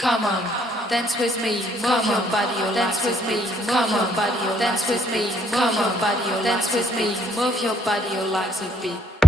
Come on, dance with me, move your body, or dance with me, move your body, or dance with me, move your body, or dance with me, move your body, or like a beat.